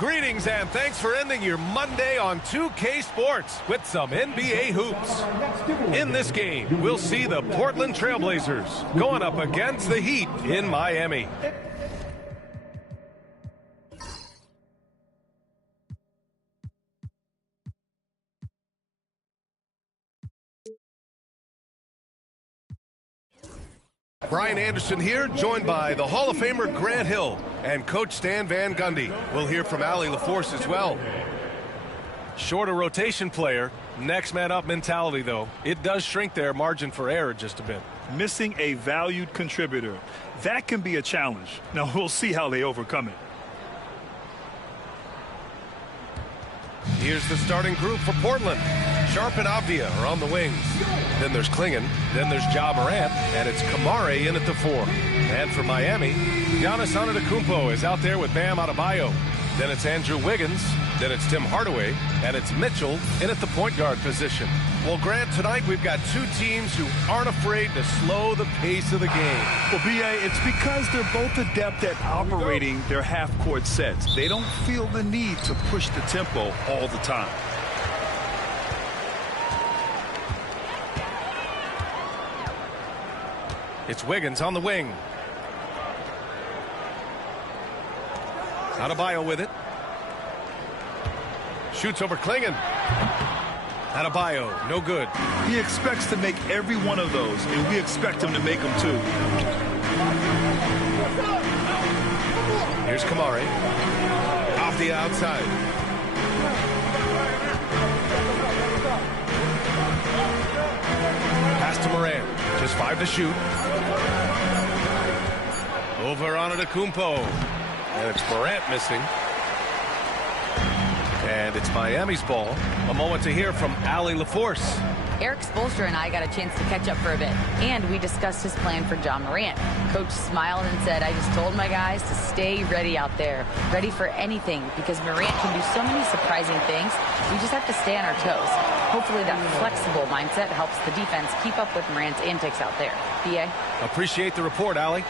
Greetings and thanks for ending your Monday on 2K Sports with some NBA hoops. In this game, we'll see the Portland Trailblazers going up against the Heat in Miami. Brian Anderson here, joined by the Hall of Famer Grant Hill and Coach Stan Van Gundy. We'll hear from Allie LaForce as well. Shorter rotation player, next man up mentality though. It does shrink their margin for error just a bit. Missing a valued contributor. That can be a challenge. Now we'll see how they overcome it. Here's the starting group for Portland. Sharp and Avdia are on the wings. Then there's Klingon. Then there's Ja Morant. And it's Kamare in at the 4. And for Miami, Giannis Antetokounmpo is out there with Bam Adebayo. Then it's Andrew Wiggins. Then it's Tim Hardaway. And it's Mitchell in at the point guard position. Well, Grant, tonight we've got two teams who aren't afraid to slow the pace of the game. Well, B.A., it's because they're both adept at operating their half-court sets. They don't feel the need to push the tempo all the time. It's Wiggins on the wing. Adebayo with it. Shoots over Klingon. Adebayo, no good. He expects to make every one of those, and we expect him to make them too. Here's Kamare. Off the outside. Pass to Morant. Just 5 to shoot. Over on Antetokounmpo. And it's Morant missing. And it's Miami's ball. A moment to hear from Allie LaForce. Eric Spoelstra and I got a chance to catch up for a bit, and we discussed his plan for Ja Morant. Coach smiled and said, I just told my guys to stay ready out there, ready for anything, because Morant can do so many surprising things. We just have to stay on our toes. Hopefully that flexible mindset helps the defense keep up with Morant's antics out there. B.A.? Appreciate the report, Allie.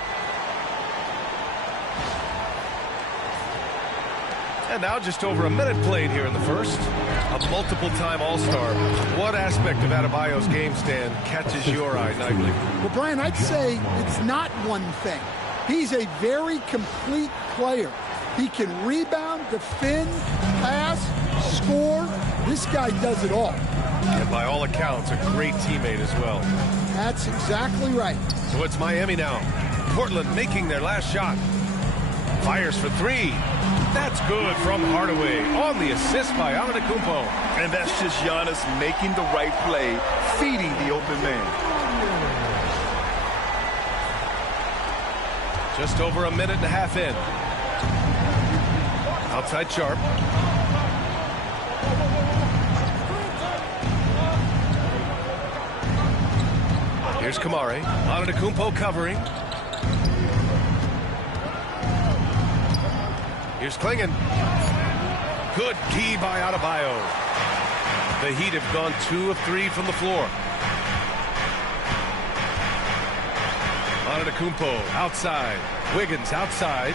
And now just over a minute played here in the first. A multiple-time All-Star. What aspect of Adebayo's game, Stan, catches your eye nightly? Well, Brian, I'd say it's not one thing. He's a very complete player. He can rebound, defend, pass, score. This guy does it all. And by all accounts, a great teammate as well. That's exactly right. So it's Miami now. Portland making their last shot. Fires for 3. That's good from Hardaway on the assist by Antetokounmpo. And that's just Giannis making the right play, feeding the open man. Just over a minute and a half in. Outside Sharp. Here's Kamare. Antetokounmpo covering. Here's Klingon. Good key by Adebayo. The Heat have gone 2 of 3 from the floor. Antetokounmpo outside. Wiggins outside.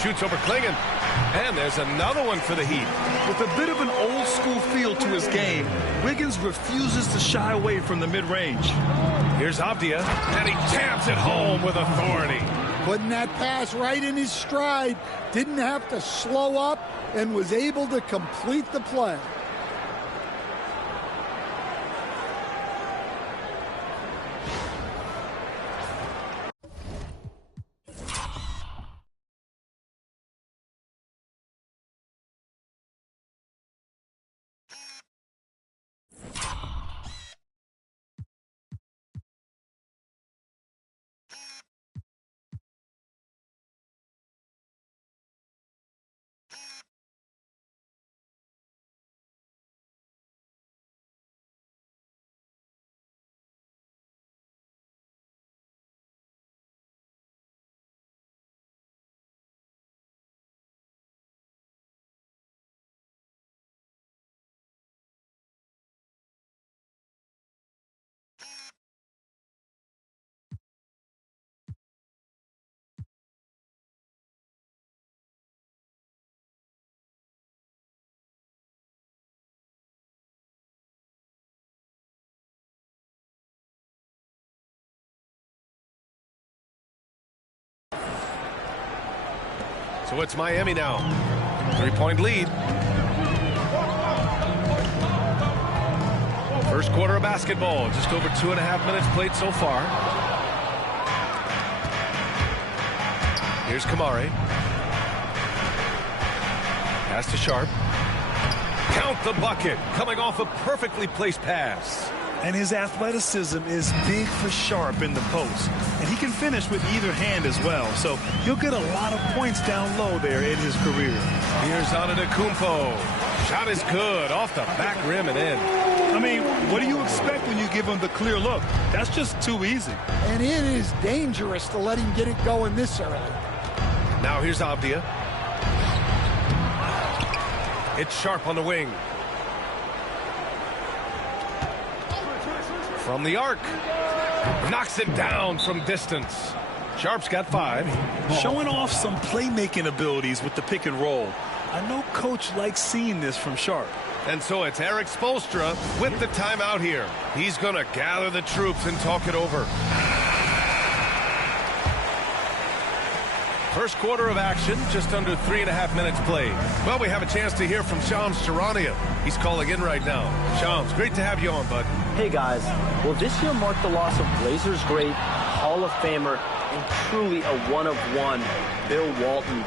Shoots over Klingon. And there's another one for the Heat. With a bit of an old-school feel to his game, Wiggins refuses to shy away from the mid-range. Here's Avdia, and he jams it home with authority. Putting that pass right in his stride. Didn't have to slow up and was able to complete the play. So it's Miami now. 3-point lead. First quarter of basketball. Just over 2.5 minutes played so far. Here's Kamari. Pass to Sharp. Count the bucket. Coming off a perfectly placed pass. And his athleticism is big for Sharp in the post. And he can finish with either hand as well. So he'll get a lot of points down low there in his career. Here's Antetokounmpo. Shot is good. Off the back rim and in. I mean, what do you expect when you give him the clear look? That's just too easy. And it is dangerous to let him get it going this early. Now here's Avdia. It's Sharp on the wing. From the arc. Knocks it down from distance. Sharp's got 5. Showing off some playmaking abilities with the pick and roll. I know Coach likes seeing this from Sharp. And so it's Eric Spoelstra with the timeout here. He's going to gather the troops and talk it over. First quarter of action, just under 3.5 minutes played. Well, we have a chance to hear from Shams Charania. He's calling in right now. Shams, great to have you on, bud. Hey, guys. Well, this year marked the loss of Blazers great, Hall of Famer, and truly a one-of-one, Bill Walton.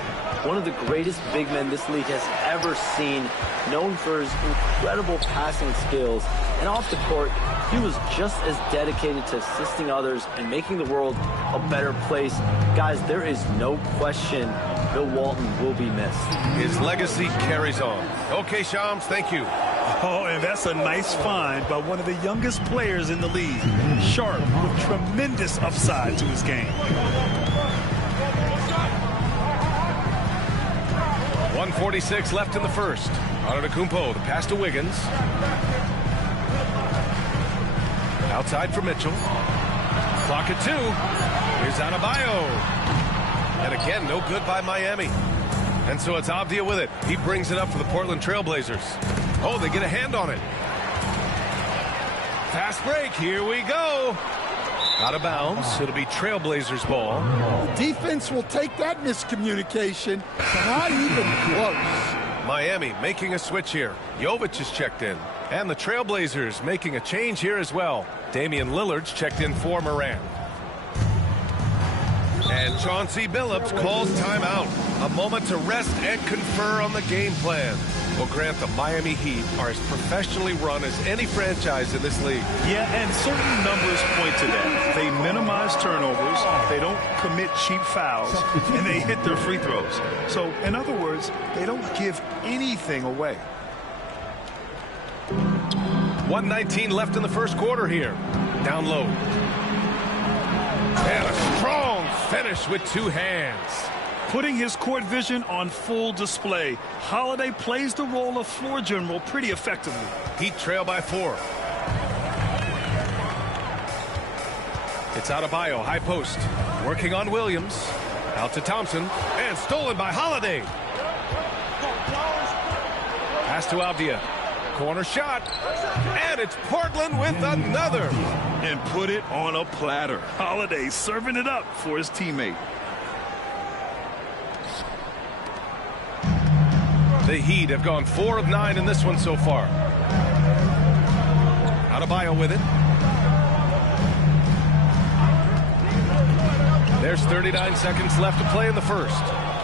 One of the greatest big men this league has ever seen, known for his incredible passing skills. And off the court, he was just as dedicated to assisting others and making the world a better place. Guys, there is no question Bill Walton will be missed. His legacy carries on. Okay, Shams, thank you. Oh, and that's a nice find by one of the youngest players in the league. Sharp with tremendous upside to his game. 1:46 left in the first. Antetokounmpo, the pass to Wiggins. Outside for Mitchell. Clock at 2. Here's Adebayo. And again, no good by Miami. And so it's Avdia with it. He brings it up for the Portland Trailblazers. Oh, they get a hand on it. Fast break. Here we go. Out of bounds. It'll be Trailblazers ball. The defense will take that miscommunication. Not even close. Miami making a switch here. Jovic is checked in. And the Trailblazers making a change here as well. Damian Lillard's checked in for Morant. And Chauncey Billups calls timeout. A moment to rest and confer on the game plan. Well, Grant, the Miami Heat are as professionally run as any franchise in this league. Yeah, and certain numbers point to that. They minimize turnovers, they don't commit cheap fouls, and they hit their free throws. So, in other words, they don't give anything away. 1:19 left in the first quarter here. Down low. And a strong finish with 2 hands. Putting his court vision on full display. Holiday plays the role of floor general pretty effectively. Heat trail by 4. It's Adebayo, high post. Working on Williams. Out to Thompson. And stolen by Holiday. Pass to Avdia. Corner shot. And it's Portland with another. And put it on a platter. Holiday serving it up for his teammate. The Heat have gone 4 of 9 in this one so far. Adebayo with it. There's 39 seconds left to play in the first.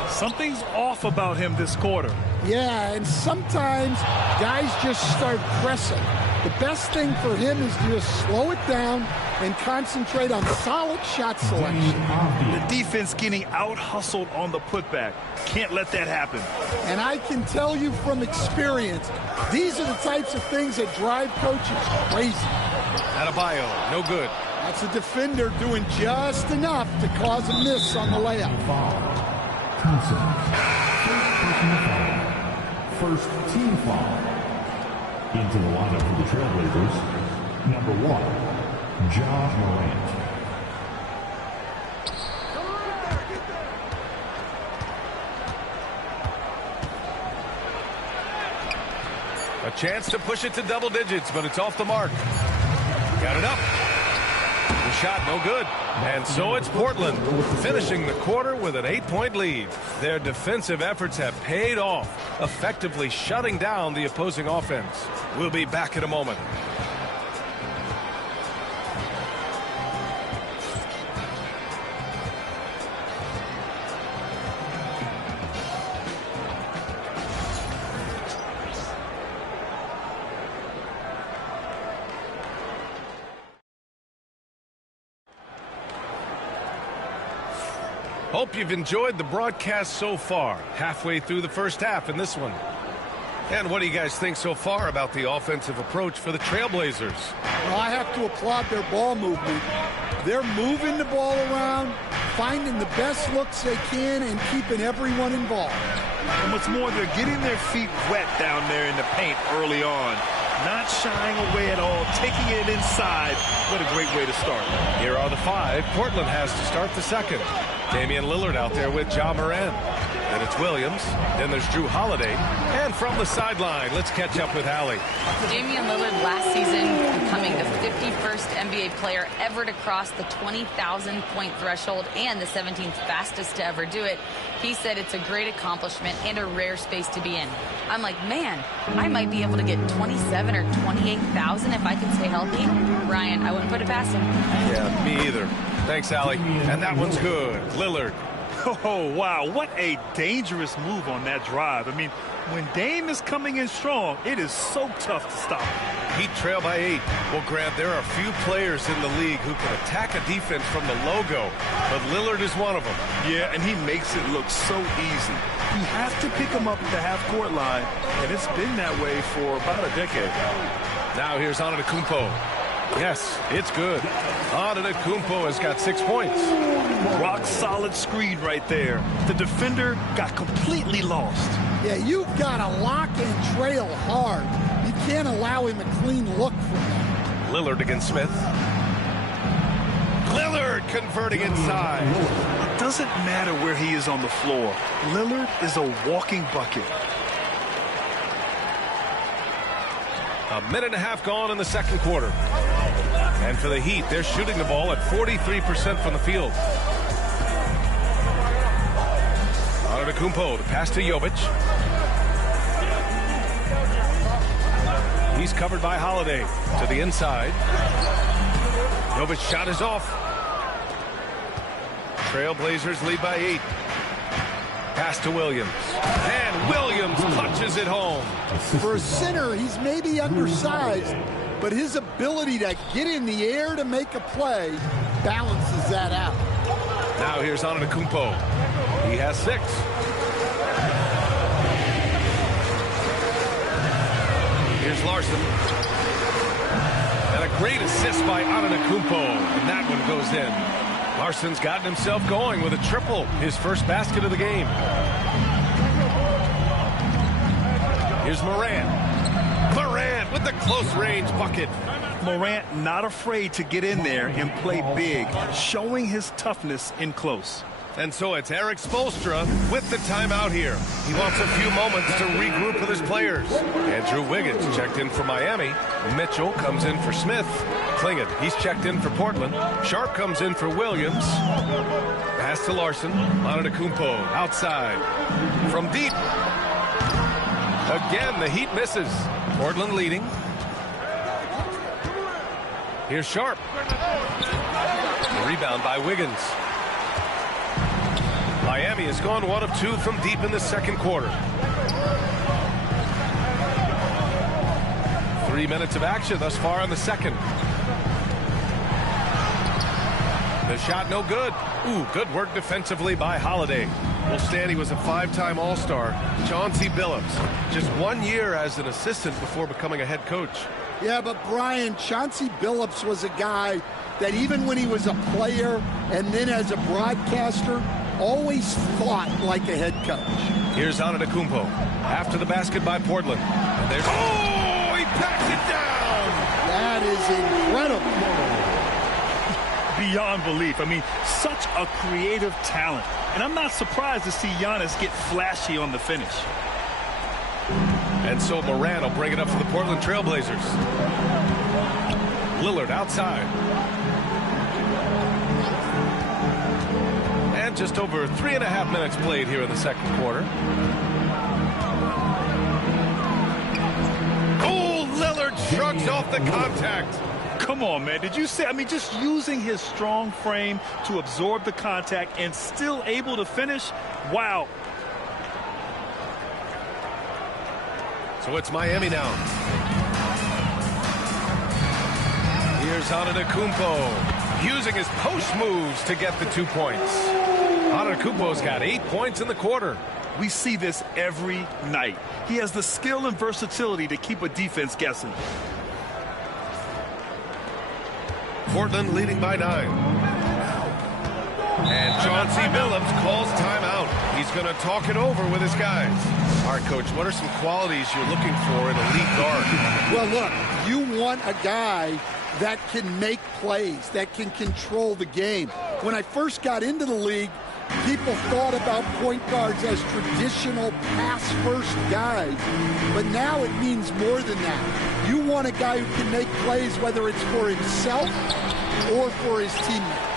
Something's off about him this quarter. Yeah, and sometimes guys just start pressing. The best thing for him is to just slow it down and concentrate on solid shot selection. The defense getting out-hustled on the putback. Can't let that happen. And I can tell you from experience, these are the types of things that drive coaches crazy. Adebayo, no good. That's a defender doing just enough to cause a miss on the layup. First team foul. Into the lineup for the Trailblazers, number 1, Ja Morant. A chance to push it to double digits, but it's off the mark. Got it up. The shot, no good. And so it's Portland, finishing the quarter with an 8-point lead. Their defensive efforts have paid off, effectively shutting down the opposing offense. We'll be back in a moment. Hope you've enjoyed the broadcast so far. Halfway through the first half in this one. And what do you guys think so far about the offensive approach for the Trailblazers? Well, I have to applaud their ball movement. They're moving the ball around, finding the best looks they can, and keeping everyone involved. And what's more, they're getting their feet wet down there in the paint early on. Not shying away at all, taking it inside. What a great way to start. Here are the 5. Portland has to start the second. Damian Lillard out there with Ja Morant. Then it's Williams. Then there's Drew Holiday. And from the sideline, let's catch up with Allie. Damian Lillard last season becoming the 51st NBA player ever to cross the 20,000-point threshold and the 17th fastest to ever do it. He said it's a great accomplishment and a rare space to be in. I'm like, man, I might be able to get 27 or 28,000 if I can stay healthy. Ryan, I wouldn't put it past him. Yeah, me either. Thanks, Allie. And that one's good. Lillard. Oh, wow. What a dangerous move on that drive. I mean, when Dame is coming in strong, it is so tough to stop. Heat trail by 8. Well, Grant, there are few players in the league who can attack a defense from the logo, but Lillard is one of them. Yeah, and he makes it look so easy. You have to pick him up at the half-court line, and it's been that way for about a decade. Now here's Antetokounmpo. Yes, it's good. Antetokounmpo has got 6 points. Rock-solid screen right there. The defender got completely lost. Yeah, you've got to lock and trail hard. You can't allow him a clean look from that. Lillard against Smith. Lillard converting inside. It doesn't matter where he is on the floor. Lillard is a walking bucket. A minute and a half gone in the second quarter. And for the Heat, they're shooting the ball at 43% from the field. Antetokounmpo, the pass to Jovic. He's covered by Holiday to the inside. Jovic's shot is off. Trailblazers lead by 8. Pass to Williams. And Williams punches it home. For a center, he's maybe undersized, but his ability to get in the air to make a play balances that out. Now here's Antetokounmpo. He has 6. Here's Larson. And a great assist by Antetokounmpo. And that one goes in. Larson's gotten himself going with a triple, his first basket of the game. Here's Morant. Morant with the close-range bucket. Morant not afraid to get in there and play big, showing his toughness in close. And so it's Eric Spoelstra with the timeout here. He wants a few moments to regroup with his players. Andrew Wiggins checked in for Miami. Mitchell comes in for Smith. Clingan, he's checked in for Portland. Sharp comes in for Williams. Pass to Larson. Antetokounmpo outside. From deep. Again, the Heat misses. Portland leading. Here's Sharp. The rebound by Wiggins. Miami has gone 1 of 2 from deep in the second quarter. 3 minutes of action thus far in the second. The shot no good. Ooh, good work defensively by Holiday. Well, Stan, he was a 5-time All-Star. Chauncey Billups, just 1 year as an assistant before becoming a head coach. Yeah, but Brian, Chauncey Billups was a guy that even when he was a player and then as a broadcaster, always thought like a head coach. Here's Antetokounmpo after the basket by Portland. And there's, oh, he packs it down. That is incredible. Beyond belief. I mean, such a creative talent. And I'm not surprised to see Giannis get flashy on the finish. And so Morant will bring it up for the Portland Trailblazers. Lillard outside. just over 3.5 minutes played here in the second quarter. Oh, Lillard shrugs off the contact. Come on, man. Did you see? I mean, just using his strong frame to absorb the contact and still able to finish. Wow. So it's Miami now. Here's Antetokounmpo using his post moves to get the 2 points. Antetokounmpo's got 8 points in the quarter. We see this every night. He has the skill and versatility to keep a defense guessing. Portland leading by 9. And Chauncey Billups calls timeout. He's going to talk it over with his guys. All right, Coach, what are some qualities you're looking for in a lead guard? Well, look, you want a guy that can make plays, that can control the game. When I first got into the league, people thought about point guards as traditional pass-first guys, but now it means more than that. You want a guy who can make plays, whether it's for himself or for his teammates.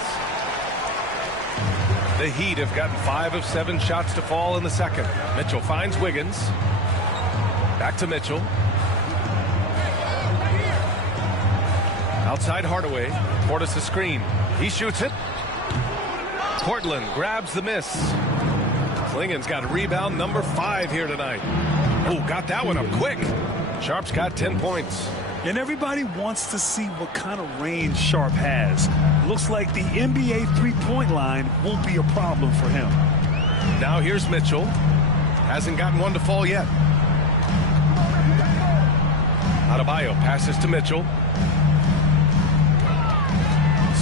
The Heat have gotten 5 of 7 shots to fall in the second. Mitchell finds Wiggins. Back to Mitchell. Outside Hardaway. Portis a screen. He shoots it. Portland grabs the miss. Klingen's got a rebound number 5 here tonight. Oh, got that one up quick. Sharp's got 10 points. And everybody wants to see what kind of range Sharp has. Looks like the NBA three-point line won't be a problem for him. Now here's Mitchell. Hasn't gotten one to fall yet. Adebayo passes to Mitchell.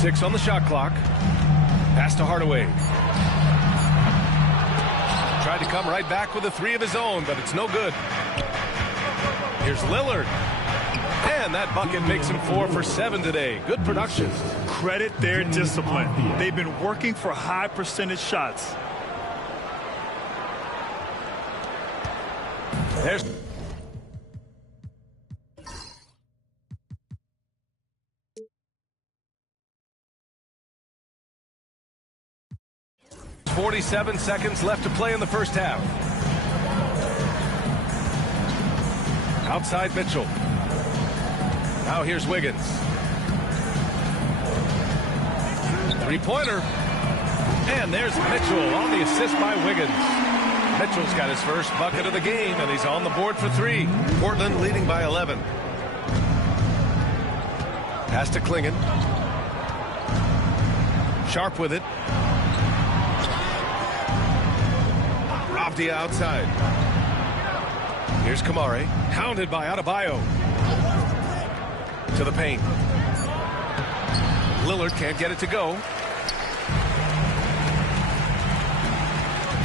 6 on the shot clock. Pass to Hardaway. Tried to come right back with a 3 of his own, but it's no good. Here's Lillard. And that bucket makes him 4 for 7 today. Good production. Credit their discipline. They've been working for high percentage shots. There's 47 seconds left to play in the first half. Outside Mitchell. Now here's Wiggins. Three-pointer. And there's Mitchell on the assist by Wiggins. Mitchell's got his first bucket of the game, and he's on the board for 3. Portland leading by 11. Pass to Klingen. Sharp with it. Avdia outside. Here's Kamare. Hounded by Adebayo. To the paint. Lillard can't get it to go.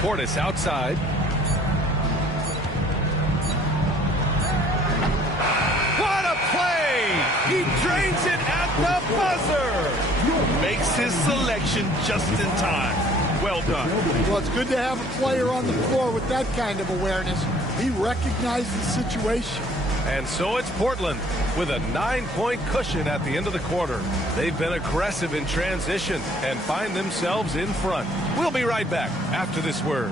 Portis outside. What a play! He drains it at the buzzer! Makes his selection just in time. Well done. Well, it's good to have a player on the floor with that kind of awareness. He recognized the situation. And so it's Portland with a 9-point cushion at the end of the quarter. They've been aggressive in transition and find themselves in front. We'll be right back after this word.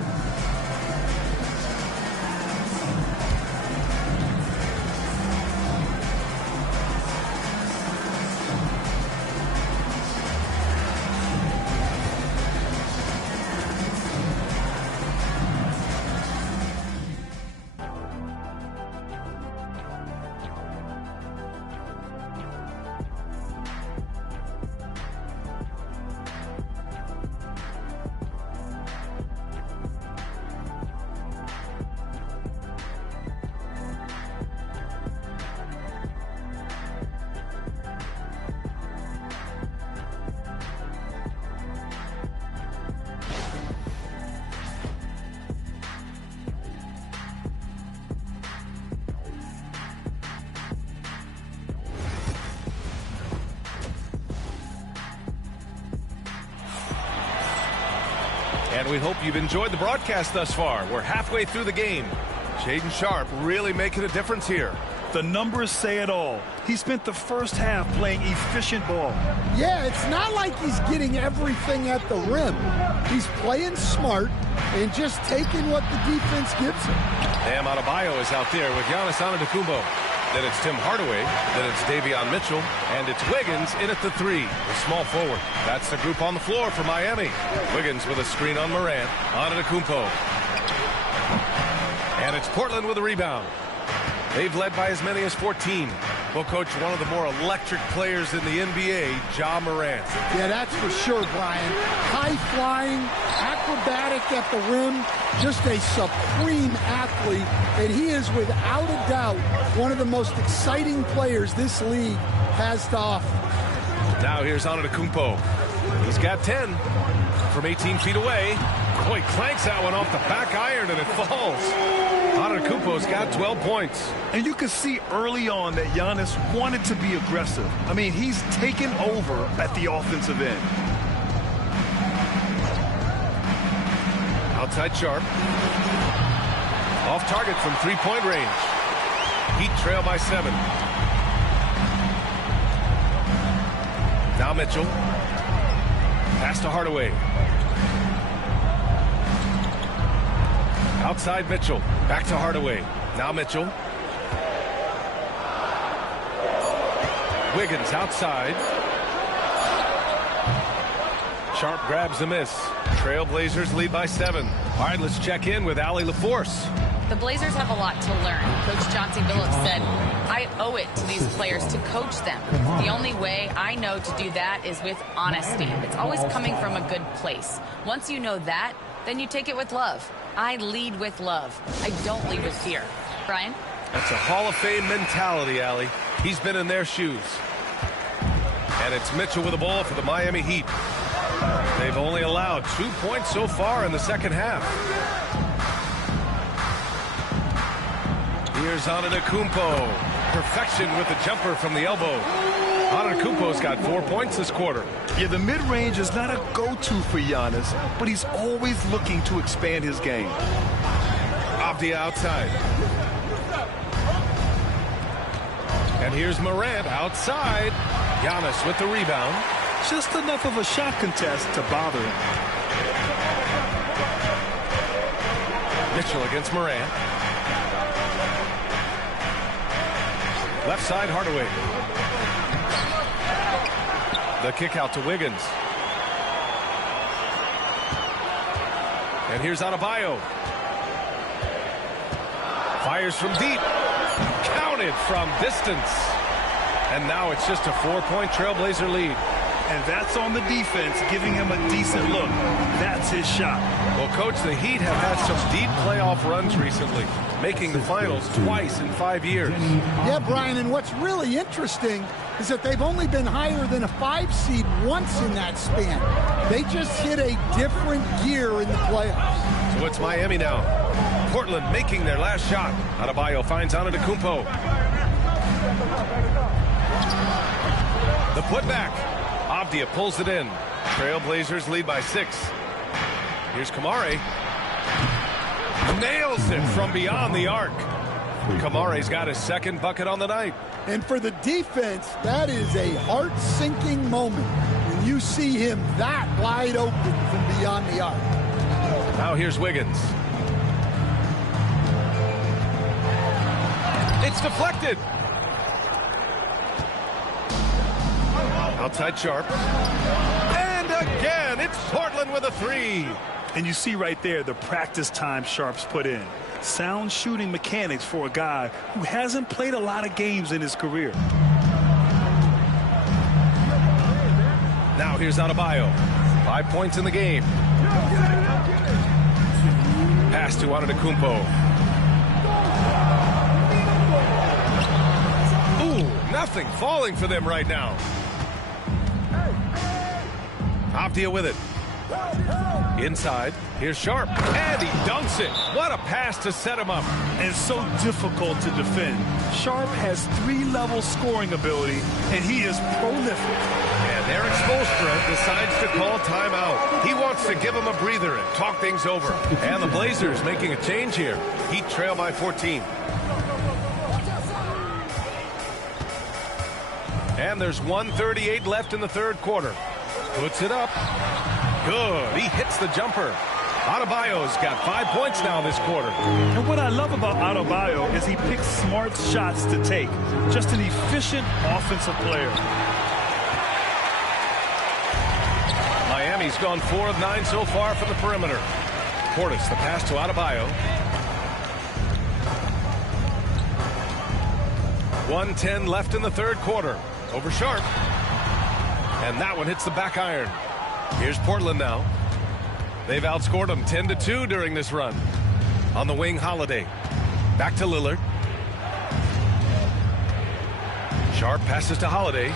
And we hope you've enjoyed the broadcast thus far. We're halfway through the game. Shaedon Sharpe really making a difference here. The numbers say it all. He spent the first half playing efficient ball. Yeah, it's not like he's getting everything at the rim. He's playing smart and just taking what the defense gives him. Bam Adebayo is out there with Giannis Antetokounmpo. Then it's Tim Hardaway. Then it's Davion Mitchell. And it's Wiggins in at the 3, the small forward. That's the group on the floor for Miami. Wiggins with a screen on Morant. Antetokounmpo. And it's Portland with a rebound. They've led by as many as 14. Well, Coach, one of the more electric players in the NBA, Ja Morant. Yeah, that's for sure, Brian. High-flying, acrobatic at the rim, just a supreme athlete. And he is, without a doubt, one of the most exciting players this league has to offer. Now here's Antetokounmpo. He's got 10 from 18 feet away. Boy, clanks that one off the back iron and it falls. Antetokounmpo's got 12 points. And you can see early on that Giannis wanted to be aggressive. I mean, he's taken over at the offensive end. Outside Sharp. Off target from three-point range. Heat trail by 7. Now Mitchell. Pass to Hardaway. Outside Mitchell. Back to Hardaway. Now Mitchell. Wiggins outside. Sharp grabs the miss. Trailblazers lead by 7. All right, let's check in with Allie LaForce. The Blazers have a lot to learn. Coach Chauncey Billups said, I owe it to these players to coach them. The only way I know to do that is with honesty. It's always coming from a good place. Once you know that, then you take it with love. I lead with love. I don't lead with fear. Brian? That's a Hall of Fame mentality, Allie. He's been in their shoes. And it's Mitchell with the ball for the Miami Heat. They've only allowed 2 points so far in the second half. Here's Antetokounmpo. Perfection with the jumper from the elbow. Antetokounmpo's got 4 points this quarter. Yeah, the mid-range is not a go-to for Giannis, but he's always looking to expand his game. Avdia outside. And here's Morant outside. Giannis with the rebound. Just enough of a shot contest to bother him. Mitchell against Morant. Left side, Hardaway. The kick out to Wiggins. And here's Adebayo. Fires from deep. Counted from distance. And now it's just a 4-point Trailblazer lead. And that's on the defense, giving him a decent look. That's his shot. Well, Coach, the Heat have had some deep playoff runs recently, making the finals twice in 5 years. Yeah, Brian, and what's really interesting is that they've only been higher than a 5 seed once in that span. They just hit a different gear in the playoffs. So it's Miami now. Portland making their last shot. Adebayo finds Antetokounmpo. The putback. Avdia pulls it in. Trailblazers lead by 6. Here's Kamare. Nails it from beyond the arc. Kamare's got his second bucket on the night. And for the defense, that is a heart-sinking moment when you see him that wide open from beyond the arc. Now here's Wiggins. It's deflected. Outside Sharp. And again, it's Portland with a 3. And you see right there the practice time Sharp's put in. Sound shooting mechanics for a guy who hasn't played a lot of games in his career. Now here's Adebayo. 5 points in the game. Pass to Antetokounmpo. Ooh, nothing falling for them right now. Avdia with it. Inside. Here's Sharp. And he dunks it. What a pass to set him up. And so difficult to defend. Sharp has 3-level scoring ability, and he is prolific. And Eric Spoelstra decides to call timeout. He wants to give him a breather and talk things over. And the Blazers making a change here. Heat trail by 14. And there's 1:38 left in the third quarter. Puts it up. Good. He hits the jumper. Adebayo's got 5 points now this quarter. And what I love about Adebayo is he picks smart shots to take. Just an efficient offensive player. Miami's gone 4 of 9 so far from the perimeter. Portis, the pass to Adebayo. 1:10 left in the third quarter. Over Sharp. And that one hits the back iron. Here's Portland now. They've outscored them 10-2 during this run. On the wing, Holiday. Back to Lillard. Sharp passes to Holiday.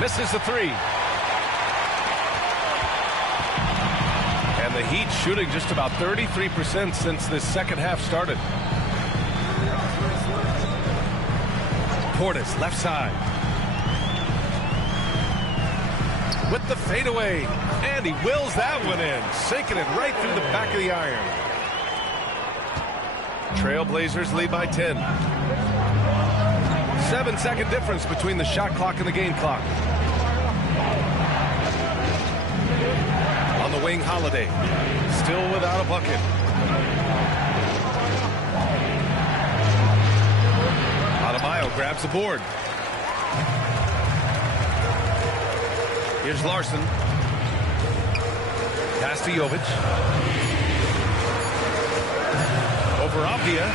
Misses the three. And the Heat shooting just about 33% since this second half started. Portis, left side. With the fadeaway. And he wills that one in. Sinking it right through the back of the iron. Trailblazers lead by 10. 7-second difference between the shot clock and the game clock. On the wing, Holiday. Still without a bucket. Adebayo grabs the board. Here's Larson. Pass to Jovic. Over Avdia.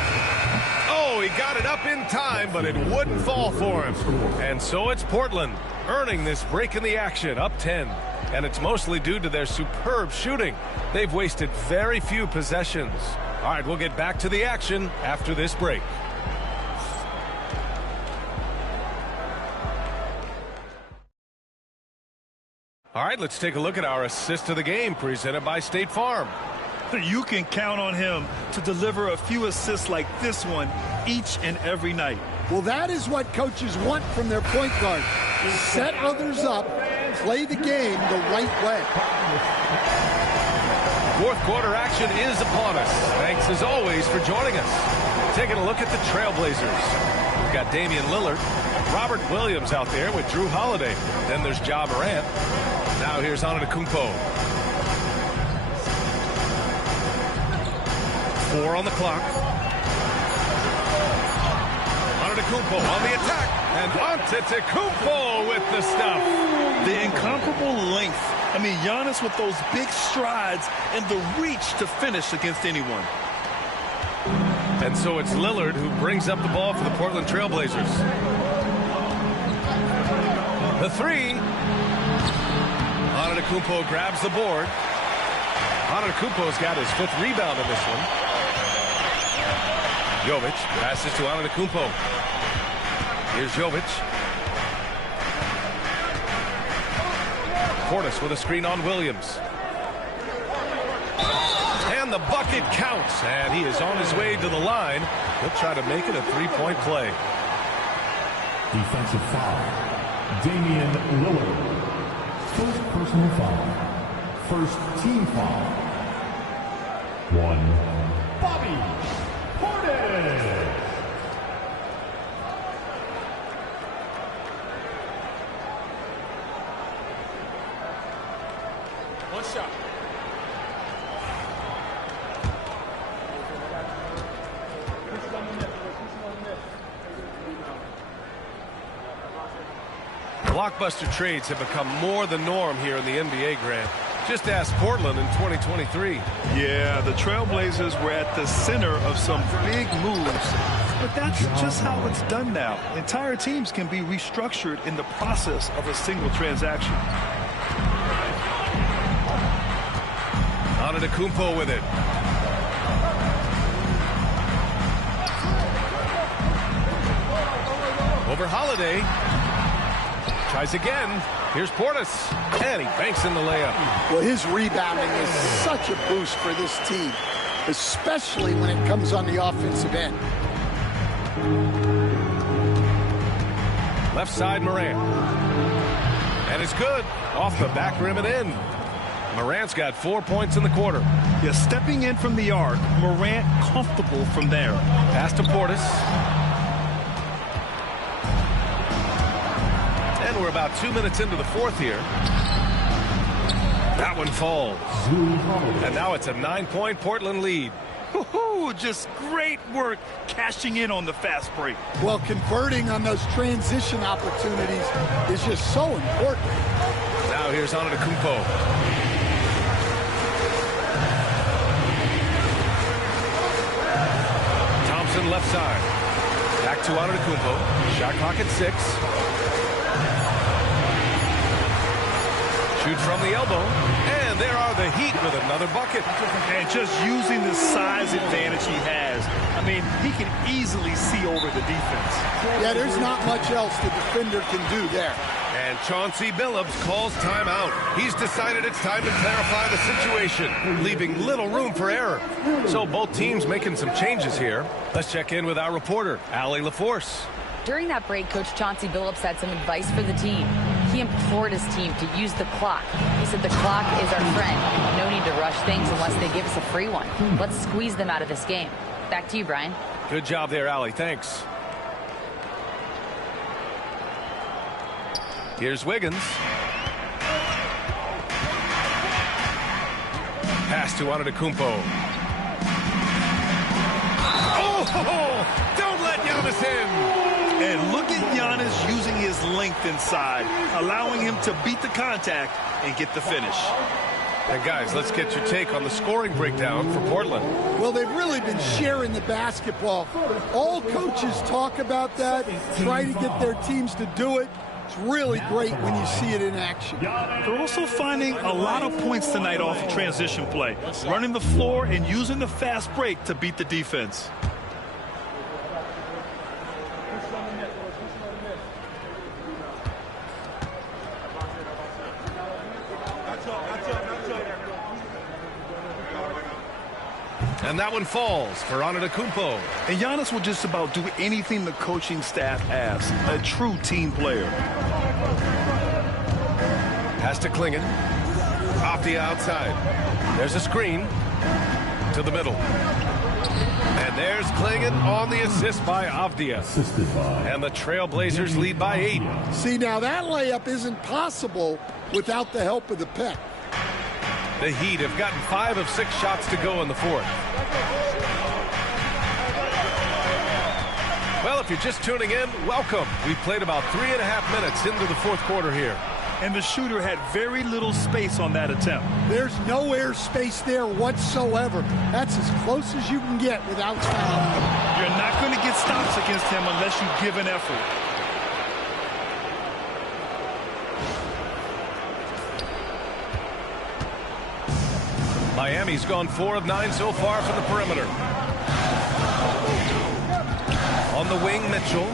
Oh, he got it up in time, but it wouldn't fall for him. And so it's Portland earning this break in the action, up 10. And it's mostly due to their superb shooting. They've wasted very few possessions. All right, we'll get back to the action after this break. All right, let's take a look at our assist of the game presented by State Farm. You can count on him to deliver a few assists like this one each and every night. Well, that is what coaches want from their point guard. Set others up, play the game the right way. Fourth quarter action is upon us. Thanks as always for joining us. Taking a look at the Trailblazers. We've got Damian Lillard, Robert Williams out there with Drew Holiday. Then there's Ja Morant. Now here's Antetokounmpo. 4 on the clock. Antetokounmpo on the attack. And Antetokounmpo with the stuff. The incomparable length. I mean, Giannis with those big strides and the reach to finish against anyone. And so it's Lillard who brings up the ball for the Portland Trailblazers. The three. Antetokounmpo grabs the board. Antetokounmpo's got his 5th rebound in this one. Jovic passes to Antetokounmpo. Here's Jovic. Portis with a screen on Williams. And the bucket counts. And he is on his way to the line. He'll try to make it a 3-point play. Defensive foul. Damian Lillard. First personal foul. First team foul. 1. Bobby Portis. One shot. Blockbuster trades have become more the norm here in the NBA, Grant. Just ask Portland in 2023. Yeah, the Trailblazers were at the center of some big moves. But that's just how it's done now. Entire teams can be restructured in the process of a single transaction. Antetokounmpo with it. Over Holiday. Tries again. Here's Portis. And he banks in the layup. Well, his rebounding is such a boost for this team, especially when it comes on the offensive end. Left side, Morant. And it's good. Off the back rim and in. Morant's got 4 points in the quarter. Yeah, stepping in from the arc, Morant comfortable from there. Pass to Portis. again. We're about 2 minutes into the fourth here. That one falls. And now it's a 9-point Portland lead. Just great work cashing in on the fast break. Well, converting on those transition opportunities is just so important. Now here's Antetokounmpo. Thompson left side. Back to Antetokounmpo. Shot clock at 6. Shoot from the elbow. And there are the Heat with another bucket. And just using the size advantage he has. I mean, he can easily see over the defense. Yeah, there's not much else the defender can do there. And Chauncey Billups calls timeout. He's decided it's time to clarify the situation, leaving little room for error. So both teams making some changes here. Let's check in with our reporter, Allie LaForce. During that break, Coach Chauncey Billups had some advice for the team. He implored his team to use the clock. He said the clock is our friend. No need to rush things unless they give us a free one. Let's squeeze them out of this game. Back to you, Brian. Good job there, Allie. Thanks. Here's Wiggins. Pass to Antetokounmpo. Oh, don't let Giannis in. And look at Giannis using his length inside, allowing him to beat the contact and get the finish. And guys, let's get your take on the scoring breakdown for Portland. Well, they've really been sharing the basketball. All coaches talk about that, try to get their teams to do it. It's really great when you see it in action. They're also finding a lot of points tonight off of transition play, running the floor and using the fast break to beat the defense. And that one falls for Antetokounmpo. And Giannis will just about do anything the coaching staff asks. A true team player. Pass to Klingon. Off the outside. There's a screen. To the middle. And there's Klingon on the assist by Avdia. And the Trailblazers lead by 8. See, now that layup isn't possible without the help of the pick. The Heat have gotten 5 of 6 shots to go in the fourth. Well, if you're just tuning in, welcome. We played about 3.5 minutes into the fourth quarter here. And the shooter had very little space on that attempt. There's no air space there whatsoever. That's as close as you can get without fouling. You're not going to get stops against him unless you give an effort. Miami's gone 4 of 9 so far from the perimeter. On the wing, Mitchell.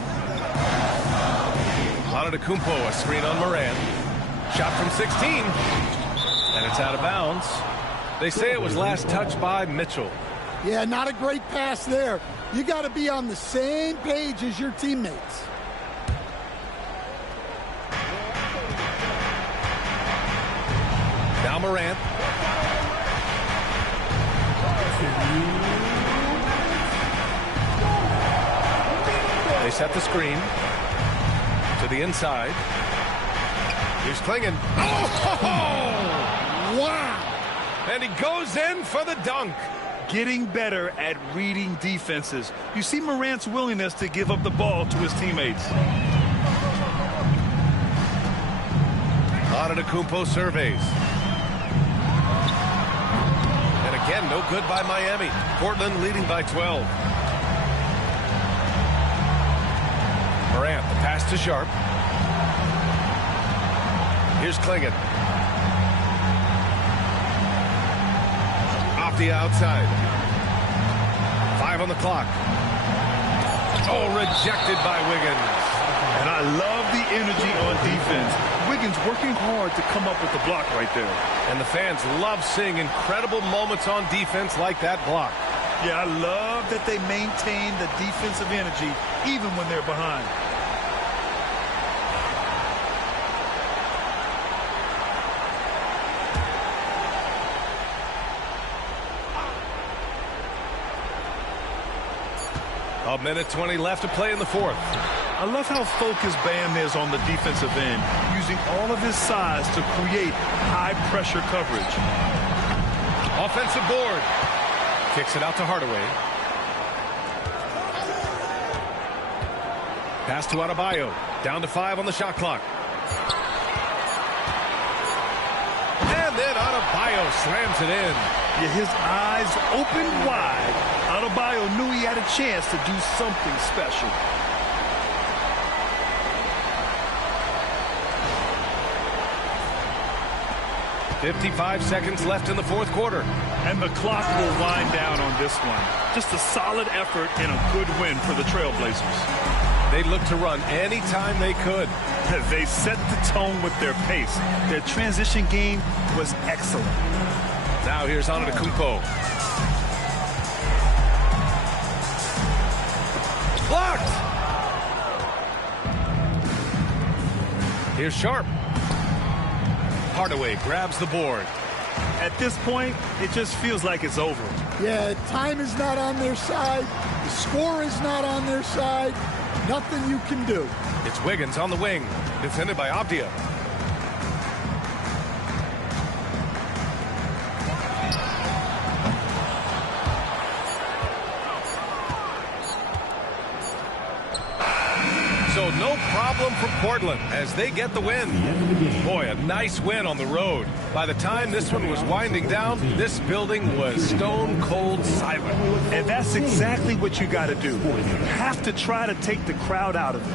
Antetokounmpo, a screen on Morant. Shot from 16. And it's out of bounds. They say it was last touched by Mitchell. Yeah, not a great pass there. You got to be on the same page as your teammates. Now Morant. They set the screen to the inside. Here's Klingon. Oh! Wow! And he goes in for the dunk. Getting better at reading defenses. You see Morant's willingness to give up the ball to his teammates. Antetokounmpo surveys. And again, no good by Miami. Portland leading by 12. Morant, the pass to Sharp. Here's Klingon. Off the outside. 5 on the clock. Oh, rejected by Wiggins. And I love the energy on defense. Wiggins working hard to come up with the block right there. And the fans love seeing incredible moments on defense like that block. Yeah, I love that they maintain the defensive energy even when they're behind. A minute 20 left to play in the fourth. I love how focused Bam is on the defensive end, using all of his size to create high-pressure coverage. Offensive board. Kicks it out to Hardaway. Pass to Adebayo. Down to 5 on the shot clock. And then Adebayo slams it in. Yeah, his eyes open wide. Adebayo knew he had a chance to do something special. .55 seconds left in the fourth quarter. And the clock will wind down on this one. Just a solid effort and a good win for the Trailblazers. They looked to run anytime they could. They set the tone with their pace. Their transition game was excellent. Now here's Antetokounmpo. Blocked! Here's Sharp. Hardaway grabs the board. At this point, it just feels like it's over. Yeah, time is not on their side. The score is not on their side. Nothing you can do. It's Wiggins on the wing, defended by Avdia. So no problem for Portland as they get the win. Boy, a nice win on the road. By the time this one was winding down, this building was stone cold silent. And that's exactly what you got to do. You have to try to take the crowd out of it.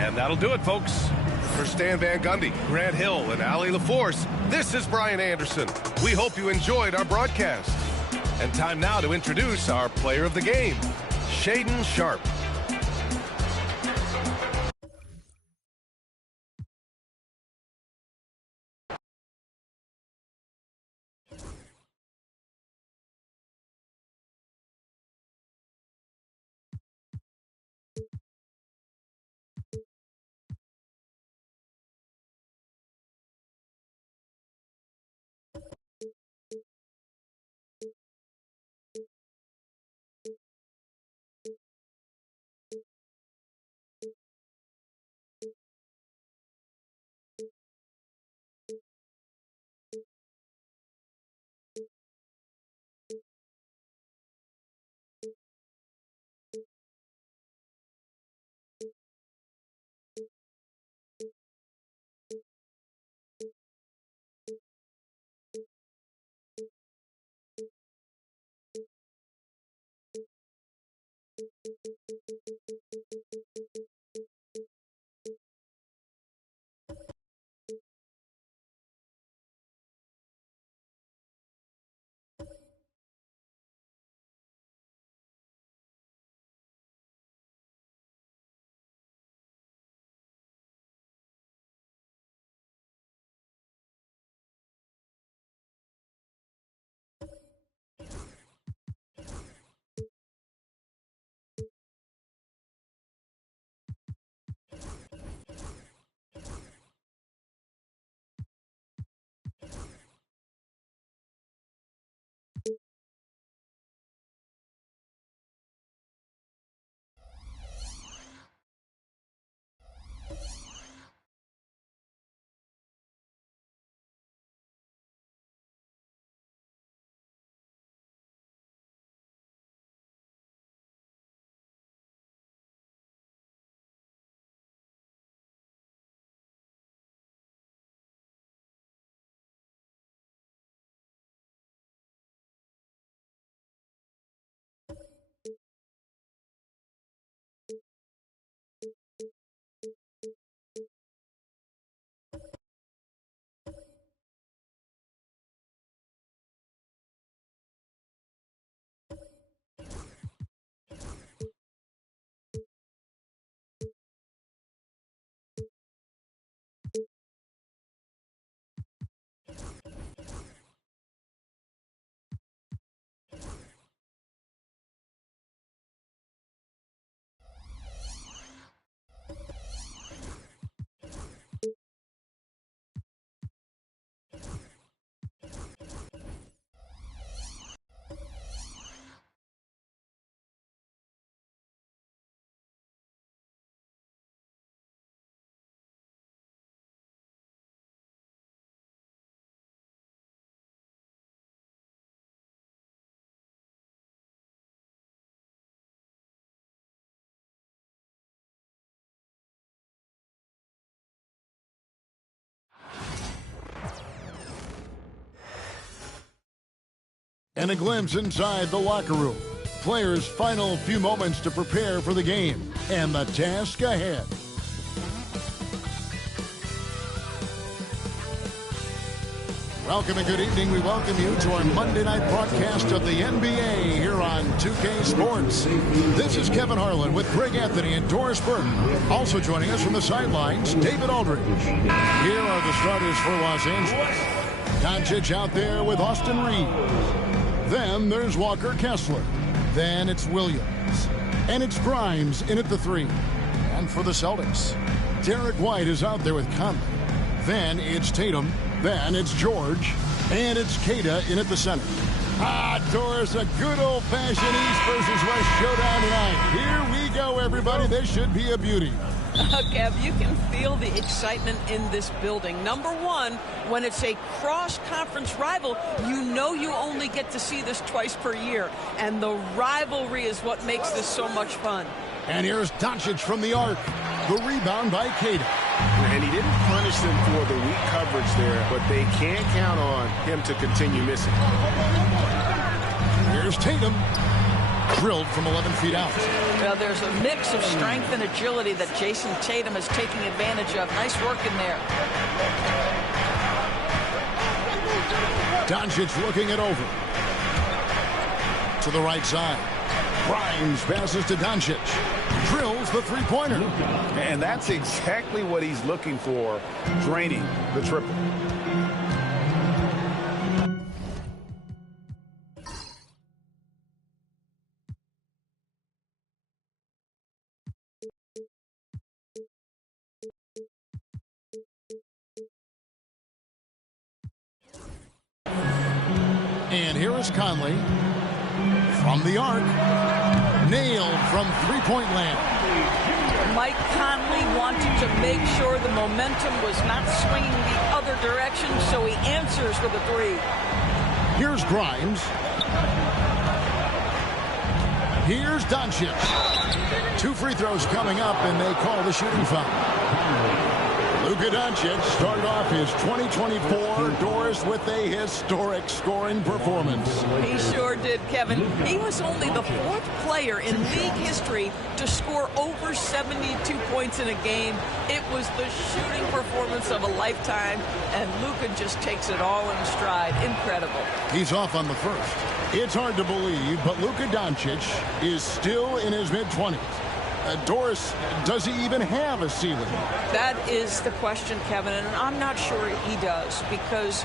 And that'll do it, folks. For Stan Van Gundy, Grant Hill, and Allie LaForce, this is Brian Anderson. We hope you enjoyed our broadcast. And time now to introduce our player of the game, Shaedon Sharpe. And a glimpse inside the locker room. Players' final few moments to prepare for the game and the task ahead. Welcome and good evening. We welcome you to our Monday night broadcast of the NBA here on 2K Sports. This is Kevin Harlan with Greg Anthony and Doris Burton. Also joining us from the sidelines, David Aldridge. Here are the starters for Los Angeles. Doncic out there with Austin Reeves. Then there's Walker Kessler. Then it's Williams. And it's Grimes in at the 3. And for the Celtics, Derek White is out there with Conley. Then it's Tatum. Then it's George. And it's Queta in at the center. Doris, a good old-fashioned East versus West showdown tonight. Here we go, everybody. This should be a beauty. Kev, you can feel the excitement in this building. Number one, when it's a cross-conference rival, you know you only get to see this twice per year. And the rivalry is what makes this so much fun. And here's Doncic from the arc. The rebound by Queta. And he didn't punish them for the weak coverage there, but they can't count on him to continue missing. Here's Tatum. Drilled from 11 feet out. Well, there's a mix of strength and agility that Jason Tatum is taking advantage of. Nice work in there. Doncic looking it over. To the right side. Grimes passes to Doncic. Drills the three-pointer. And that's exactly what he's looking for, draining the triple. And here is Conley from the arc. Nailed from three-point land. Mike Conley wanted to make sure the momentum was not swinging the other direction, so he answers with a 3. Here's Grimes. Here's Doncic. 2 free throws coming up, and they call the shooting foul. Luka Doncic started off his 2024 Doris with a historic scoring performance. He sure did, Kevin. He was only the 4th player in league history to score over 72 points in a game. It was the shooting performance of a lifetime, and Luka just takes it all in stride. Incredible. He's off on the first. It's hard to believe, but Luka Doncic is still in his mid-20s. Doris, does he even have a ceiling? That is the question, Kevin, and I'm not sure he does, because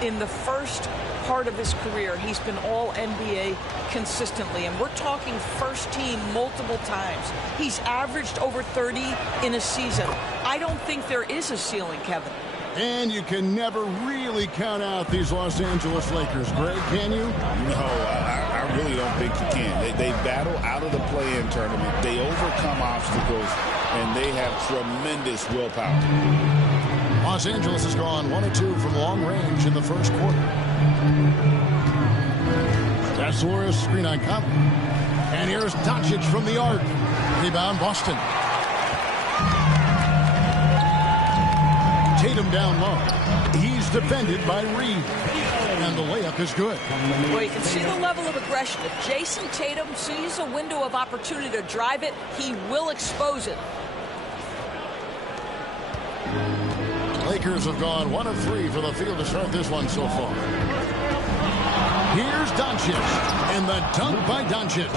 in the first part of his career, he's been all-NBA consistently, and we're talking first team multiple times. He's averaged over 30 in a season. I don't think there is a ceiling, Kevin. And you can never really count out these Los Angeles Lakers, Greg, can you? No, I really don't think you can. They battle out of the play-in tournament. They overcome obstacles, and they have tremendous willpower. Los Angeles has gone 1 of 2 from long range in the first quarter. That's Suarez screen on Conley. And here's Doncic from the arc. Rebound Boston. Tatum down low. He's defended by Reed. And the layup is good. Well, you can see the level of aggression. If Jason Tatum sees a window of opportunity to drive it, he will expose it. Lakers have gone 1 of 3 for the field to start this one so far. Here's Doncic. And the dunk by Doncic.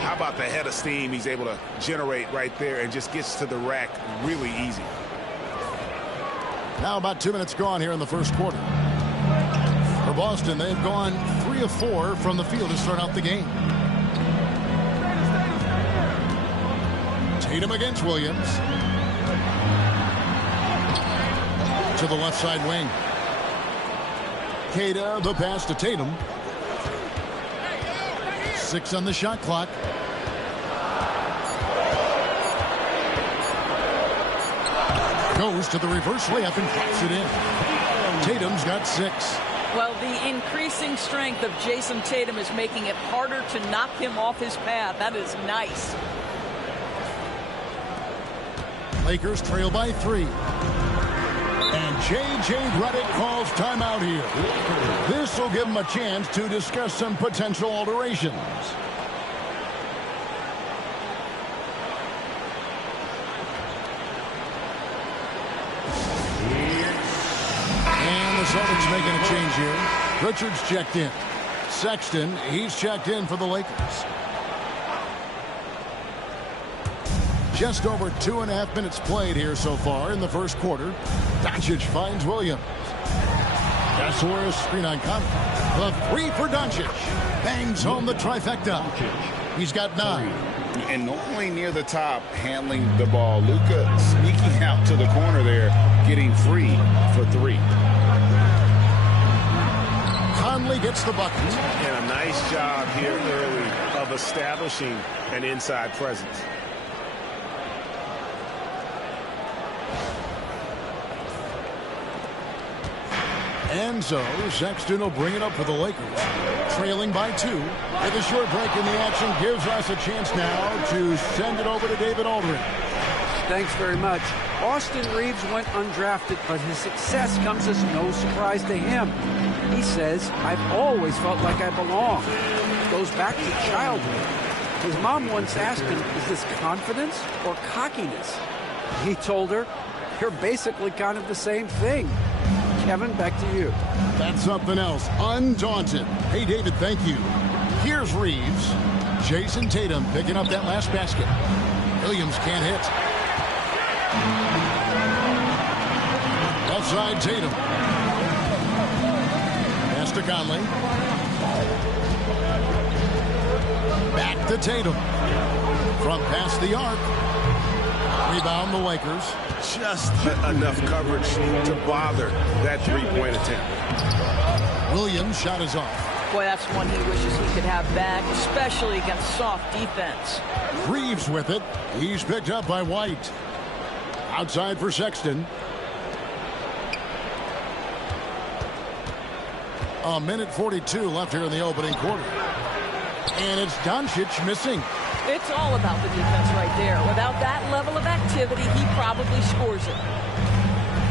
How about the head of steam he's able to generate right there and just gets to the rack really easy. Now about 2 minutes gone here in the first quarter. For Boston, they've gone 3 of 4 from the field to start out the game. Tatum against Williams. To the left side wing. Queta, the pass to Tatum. 6 on the shot clock. Goes to the reverse layup and puts it in. Tatum's got 6. Well, the increasing strength of Jason Tatum is making it harder to knock him off his path. That is nice. Lakers trail by 3. And J.J. Redick calls timeout here. This will give him a chance to discuss some potential alterations. And the Celtics making a change here. Richards checked in. Sexton, he's checked in for the Lakers. Just over 2.5 minutes played here so far in the first quarter. Doncic finds Williams. Kessler screen on Conley. The three for Doncic. Bangs home the trifecta. He's got 9. And normally near the top, handling the ball. Luka sneaking out to the corner there, getting free for 3. Conley gets the bucket. And a nice job here early of establishing an inside presence. And so Sexton will bring it up for the Lakers. Trailing by 2. With a short break in the action gives us a chance now to send it over to David Aldridge. Thanks very much. Austin Reeves went undrafted, but his success comes as no surprise to him. He says, I've always felt like I belong. It goes back to childhood. His mom once asked him, is this confidence or cockiness? He told her, you're basically kind of the same thing. Kevin, back to you. That's something else. Undaunted. Hey, David, thank you. Here's Reeves. Jason Tatum picking up that last basket. Williams can't hit. Left side, Tatum. Pass to Conley. Back to Tatum. From past the arc. Rebound the Lakers. Just enough coverage to bother that three-point attempt. Williams' shot is off. Boy, that's one he wishes he could have back, especially against soft defense. Reeves with it. He's picked up by White. Outside for Sexton. A minute 42 left here in the opening quarter. And it's Doncic missing. It's all about the defense right there. Without that level of activity, he probably scores it.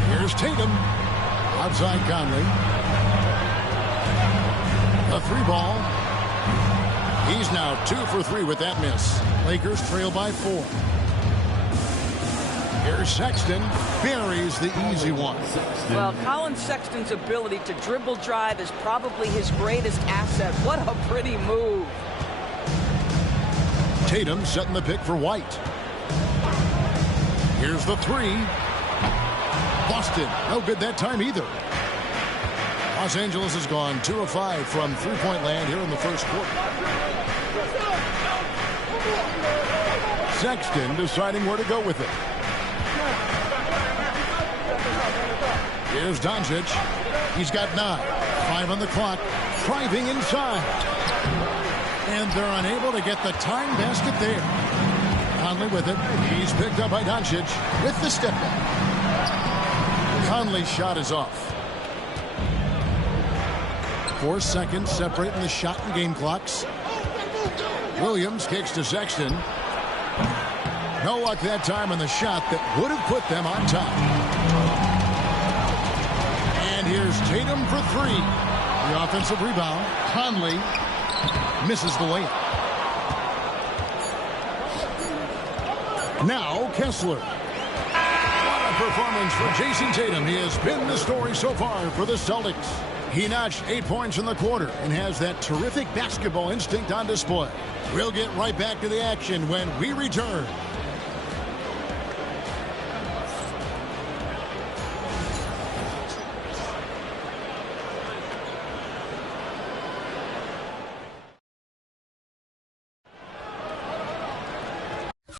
Here's Tatum. Outside Conley. A 3 ball. He's now 2 for 3 with that miss. Lakers trail by 4. Here's Sexton. Buries the easy one. Well, Colin Sexton's ability to dribble drive is probably his greatest asset. What a pretty move. Tatum setting the pick for White. Here's the 3. Boston, no good that time either. Los Angeles has gone 2 of 5 from three-point land here in the first quarter. Sexton deciding where to go with it. Here's Doncic. He's got 9. 5 on the clock. Driving inside. And they're unable to get the time basket there. Conley with it. He's picked up by Doncic with the step back. Conley's shot is off. 4 seconds separating the shot and game clocks. Williams kicks to Sexton. No luck that time on the shot that would have put them on top. And here's Tatum for 3. The offensive rebound. Conley misses the layup. Now Kessler. What a performance for Jason Tatum. He has been the story so far for the Celtics. He notched 8 points in the quarter and has that terrific basketball instinct on display. We'll get right back to the action when we return.